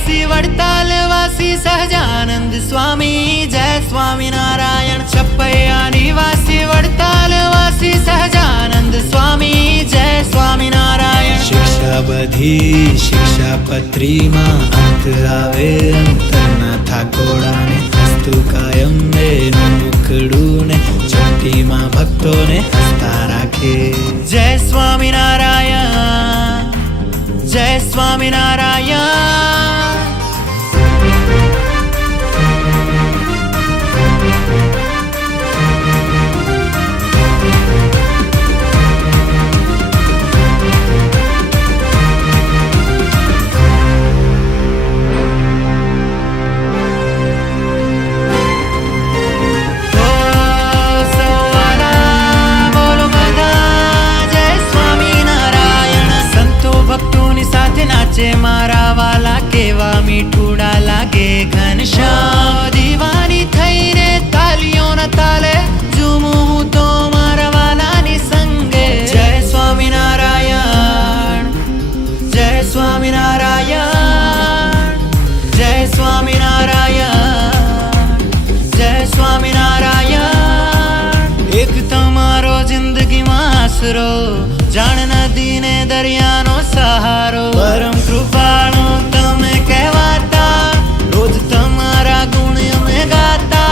निवासी वड़ताल वासी सहजानंद स्वामी जय स्वामी नारायण। छपैया निवासी वड़ताल वासी सहजानंद स्वामी जय स्वामी नारायण। शिक्षा बधी शिक्षापत्री में अंत आवे अंतरना थाकोड़ा ने हस्तु कायम एनु मुखड़ू ने चट्टी में भक्तों ने हस्ता राखे। जय स्वामी नारायण जय स्वामी नारायण। मारा वाला केवा मीठूड़ा लागे घनश्याम। दीवानी थईने तालियों न ताले झूमूं तो मारा वाला नी संगे। जय स्वामी नारायण जय स्वामी नारायण जय स्वामी नारायण जय स्वामी नारायण। एक तमारो जिंदगी में आसरो जान नदी ने दरियानो सहारो। परम कृपाणु तमे कहवाता रोज तमारा गुण अमे गाता।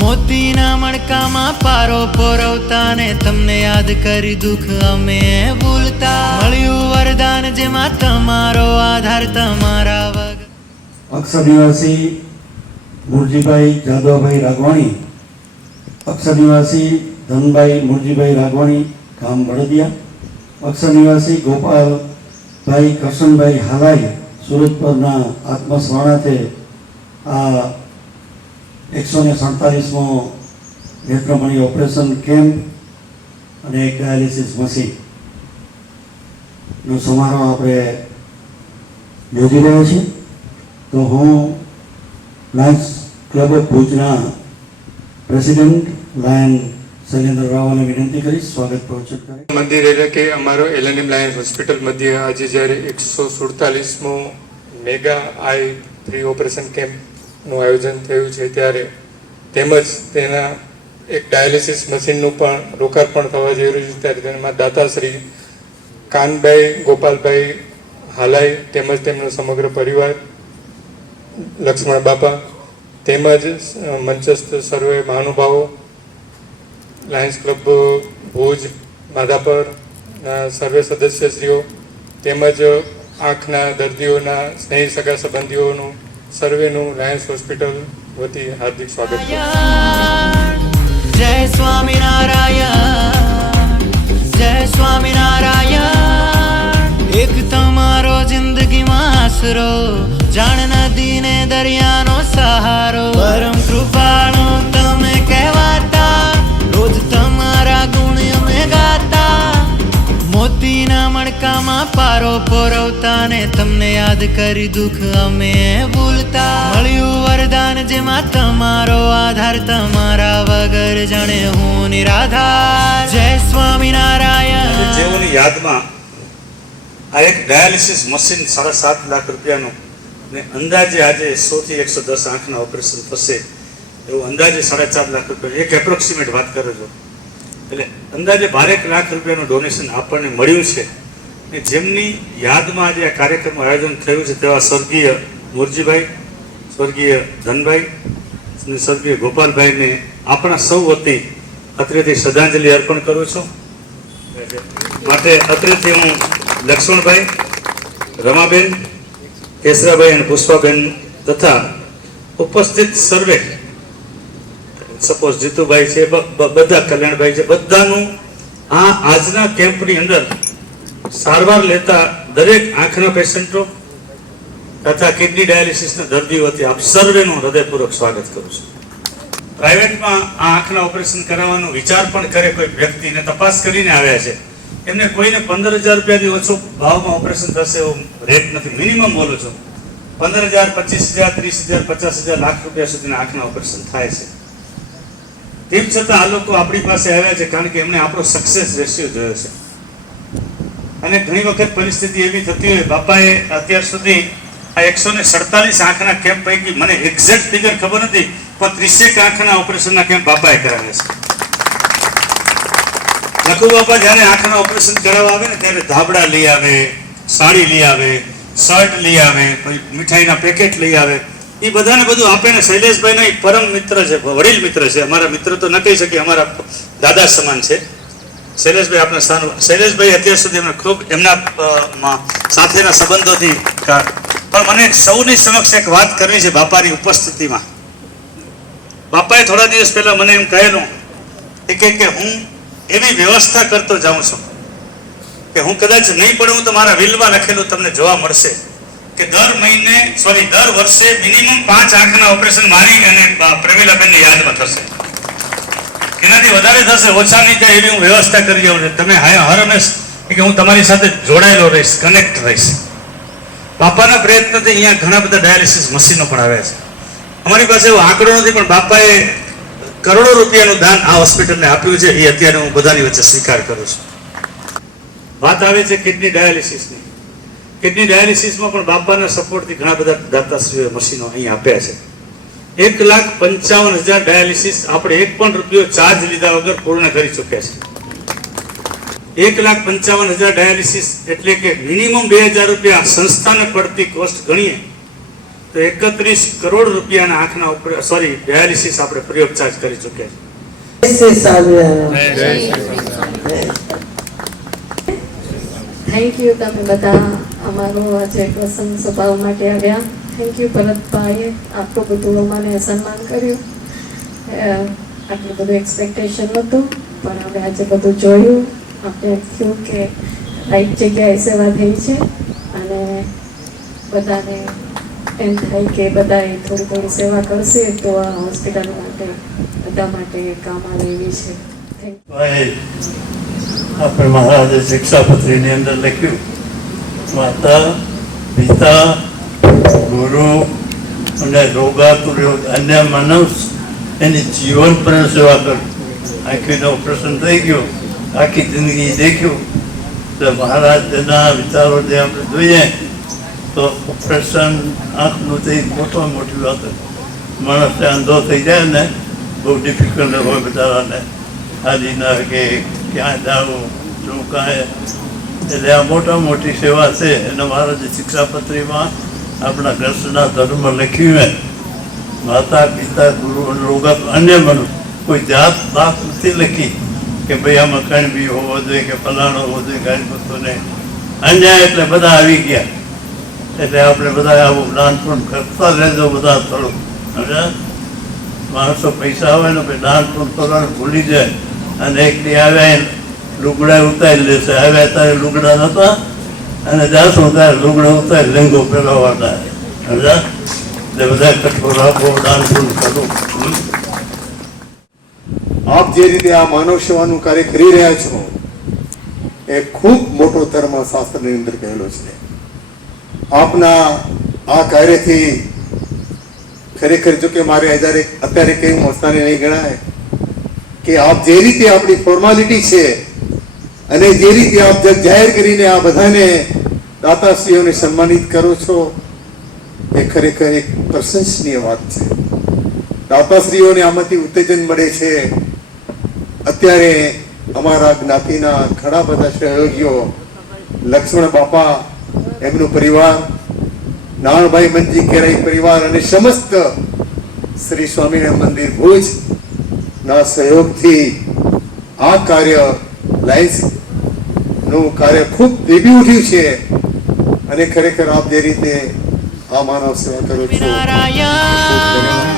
मोतीना मणकामां पारो पोरवता ने तमने याद करी दुख अमे भूलता। मळ्युं वरदान जेमां तमारो आधार तमारा वग। अक्षर निवासी मुरजीभाई जादवभाई रागवाणी। अक्षर निवासी धनभाई मुरजीभाई रागवाणी गाम बड़दिया। अक्षर निवासी गोपाल भाई करशनभाई हालाई सूरतपुरना आत्मस्मरणा थे आ 147मो नेत्रमणि ऑपरेशन केम्प અને એક ડાયાલિસિસ મશીન નો સમારોહ આપણે યોજી રહ્યો છે। તો હું લાયન્સ ક્લબ ઓફ ભુજના પ્રેસિડેન્ટ લાયન शैलेन्द्र राव ने विनंती करी स्वागत प्रवचन करे। मंदिर એટલે કે અમારો એલએનએમ લાયન્સ હોસ્પિટલ મધ્ય આજે જ્યારે 147મો મેગા આઈ ફ્રી ઓપરેશન કેમ્પનું આયોજન થયું છે ત્યારે તેમજ તેના એક ડાયાલિસિસ મશીનનું પણ લોકાર્પણ થવા જઈ રહ્યું છે ત્યારે તેમાં દાતાશ્રી કાનભાઈ ગોપાલભાઈ હાલાઈ તેમજ તેમનો સમગ્ર પરિવાર લક્ષ્મણ બાપા તેમજ મંચસ્થ સર્વે મહાનુભાવો લાયન્સ ક્લબ ભુજ માધાપર સર્વે સદસ્યશ્રીઓ તેમજ આંખના દર્દીઓના સ્નેહી સગા સંબંધીઓનું સર્વેનું લાયન્સ હોસ્પિટલ વતી હાર્દિક સ્વાગત કરું। જય સ્વામી નારાયણ જય સ્વામી નારાયણ। એક તમારો જિંદગીમાં આસરો જાણ નદી ને દરિયાનો સહારો। પરમ કૃપાળુ તમે કહેવાતા रोज तमारा गुण अमे गाता। मोतीना मणकामां पारो पोरवता ने तमने याद करी दुख अमे भूलता। मळ्युं वरदान जेमां तमारो आधार तमारा वगर जाणे हूँ निराधार। जय स्वामी नारायण। जेवोनी यादमां आ एक डायालिसिस मशीन 7.5 लाख रुपयानो ने अंदाजे आज 100 થી 110 आंखना ऑपरेशन थशे एवं अंदाजे 4.5 लाख रुपया एक एप्रोक्सिमेट बात करो छो એટલે અંદાજે 12 લાખ રૂપિયાનું ડોનેશન આપણને મળ્યું છે ને જેમની યાદમાં આજે આ કાર્યક્રમનું આયોજન થયું છે તેવા સ્વર્ગીય મુરજીભાઈ સ્વર્ગીય ધનભાઈ અને સ્વર્ગીય ગોપાલભાઈને આપણા સૌ વતી અત્રેથી શ્રદ્ધાંજલિ અર્પણ કરું છું। માટે અત્રેથી હું લક્ષ્મણભાઈ રમાબેન કેસરાભાઈ અને પુષ્પાબેન તથા ઉપસ્થિત સર્વે सपोज जीतुभाई है बधा कल्याणभाई है बधानु आ आजना केम्पनी अंदर सारवार लेता दरेक आंखना पेशेंटो तथा किडनी डायालिसिस दर्दीओ वती आप सर्वेनु हृदयपूर्वक स्वागत करूं छुं। प्राइवेट में आ आंखना ऑपरेशन कराववानो विचार पण करे कोई व्यक्ति ने तपास करीने आव्या छे एमने कोईने 15,000 रुपया थी ओछो भावमां ऑपरेशन थशे एवो रेट नथी। मिनिमम बोलो छो 15,000 25,000 30,000 50,000 लाख रुपया सुधीना आंखना ऑपरेशन थाय छे। તેમ છતાં આ લોકો આપણી પાસે આવ્યા છે કારણ કે એમણે આપણો સક્સેસ રેશિયો જોયો છે અને ઘણી વખત પરિસ્થિતિ એવી થતી હોય બાપાએ અત્યાર સુધી આ 147 આંખના કેમ્પ પૈકી મને એક્ઝેક્ટ ફિગર ખબર નથી, પણ 30 આંખના ઓપરેશનના કેમ્પ બાપાએ કરાવ્યા છે. લખુ બાપા જ્યારે આંખના ઓપરેશન કરાવવા આવે ને ત્યારે ધાબળા લઈ આવે, સાડી લઈ આવે, શર્ટ લઈ આવે, પછી મીઠાઈના પેકેટ લઈ આવે. એ બધાને બધું આપે ને. શૈલેષભાઈનો એ પરમ મિત્ર છે, વડીલ મિત્ર છે. અમારા મિત્ર તો ન કહી શકીએ, અમારા દાદા સમાન છે. શૈલેષભાઈ આપણા સ્થાન. શૈલેષભાઈ અત્યાર સુધી એમને ખૂબ એમના સાથેના સંબંધોથી પણ મને સૌની સમક્ષ એક વાત કરવી છે બાપાની ઉપસ્થિતિમાં. બાપાએ થોડા દિવસ પહેલા મને એમ કહેલું કે હું એવી વ્યવસ્થા કરતો જાઉં છું કે હું કદાચ નહીં પડું તો મારા વિલમાં લખેલું તમને જોવા મળશે કે દર વર્ષે મિનિમમ 5 આંખના ઓપરેશન મારી અને પ્રવીલાબેનની યાદમાં થશે. એનાથી વધારે થશે, ઓછા નહીં થાય એવી હું વ્યવસ્થા કરી જાઉં છું. તમે હર હંમેશ કે હું તમારી સાથે જોડાયેલો રહીશ, કનેક્ટ રહીશ. બાપાના પ્રયત્નથી અહીંયા ઘણા બધા ડાયાલિસિસ મશીનો પણ આવ્યા છે. અમારી પાસે એવો આંકડો નથી, પણ બાપાએ કરોડો રૂપિયાનું દાન આ હોસ્પિટલને આપ્યું છે. એ અત્યારે હું બધાની વચ્ચે સ્વીકાર કરું છું. વાત આવે છે કિડની ડાયાલિસિસની. કિડની ડાયાલિસિસમાં પણ બાપાના સપોર્ટથી ઘણા બધા દાતાશ્રીઓએ મશીનો અહીં આપ્યા છે. 1,55,000 ડાયાલિસિસ આપણે 1 પણ રૂપિયો ચાર્જ લીધા વગર પૂર્ણ કરી ચૂક્યા છે. 1,55,000 ડાયાલિસિસ એટલે કે મિનિમમ 2,000 રૂપિયા સંસ્થાને પડતી કોસ્ટ ગણીએ તો 31 કરોડ રૂપિયાના આંખના ડાયાલિસિસ આપણે ફ્રી ઓફ ચાર્જ કરી ચૂક્યા છે. Thank you. તમે બધા અમારો આજે પ્રસંગ સભાઓ માટે આવ્યા. થેન્ક યુ ભરતભાઈએ આટલું બધું અમને સન્માન કર્યું. આટલું બધું એક્સપેક્ટેશન નહોતું, પણ અમે આજે બધું જોયું. આપણે થયું કે રાઈટ જગ્યાએ સેવા થઈ છે અને બધાને એમ થાય કે બધાએ થોડી થોડી સેવા કરશે તો આ હોસ્પિટલ માટે બધા માટે કામ આવે એવી છે. Thank you. આપણે મહારાજે શિક્ષાપત્રીની અંદર લખ્યું, માતા પિતા ગુરુ અને રોગાતુર્યો અન્ય મનુષ્ય એની જીવન પર સેવા કરી. આંખીનું ઓપરેશન થઈ ગયું, આખી જિંદગી દેખ્યું તો મહારાજના વિચારો જે આપણે જોઈએ તો ઓપરેશન આંખનું તે મોટામાં મોટી વાત. માણસને અંધો થઈ જાય ને બહુ ડિફિકલ્ટ હોય બધાને, હાલી ના કે ક્યાં જાવું શું કાંઈ. એટલે આ મોટા મોટી સેવા છે. અને મહારાજે શિક્ષાપત્રીમાં આપણા કૃષ્ણના ધર્મ લખ્યું. માતા પિતા ગુરુ અને રોગા અન્ય મનુષ્ય, કોઈ જાત બાપ નથી લખી કે ભાઈ આમાં કણ બી હોવો જોઈએ કે ફલાણો હોવો જોઈએ, કાંઈ બધું નહીં. અન્યાય એટલે બધા આવી ગયા. એટલે આપણે બધા આવું દાન પણ કરતા રહેજો બધા થોડું. માણસો પૈસા આવે ને ભાઈ દાન પણ કરવાનું ભૂલી જાય અને એકલી આવ્યા લુગડા ઉતારી લેશે. આવ્યા ત્યારે લુગડા નહોતા અને જાશું ત્યારે લુગડા ઉતારી લેંગો પહેરવાના. સમજા એટલે બધા કઠોર આપો, દાન પણ કરું. આપ જે રીતે આ માનવ સેવાનું કાર્ય કરી રહ્યા છો એ ખૂબ મોટો ધર્મશાસ્ત્રની અંદર કહેલો છે. આપના આ કાર્યથી ખરેખર જો કે મારે અત્યારે કઈ મોસ્તાને નહીં ગણાય કે આપ જે રીતે આપણી ફોર્માલિટી છે અને જે રીતે આપ જગ જાહેર કરીને આ બધાને દાતાશ્રીઓને સન્માનિત કરો છો એ ખરેખર એક પ્રશંસનીય વાત છે. દાતાશ્રીઓને આમાંથી ઉત્તેજન મળે છે. અત્યારે અમારા જ્ઞાતિના ઘણા બધા સહયોગીઓ, લક્ષ્મણ બાપા એમનું પરિવાર, નાણભાઈ મંજી કેરાઈ પરિવાર અને સમસ્ત શ્રી સ્વામિનારાયણ મંદિર ભુજ ના સહયોગથી આ કાર્ય લાયન્સ નું કાર્ય ખૂબ દેબી ઉઠ્યું છે. અને ખરેખર આપ જે રીતે આ માનવ સેવા કરો છો નારાયણ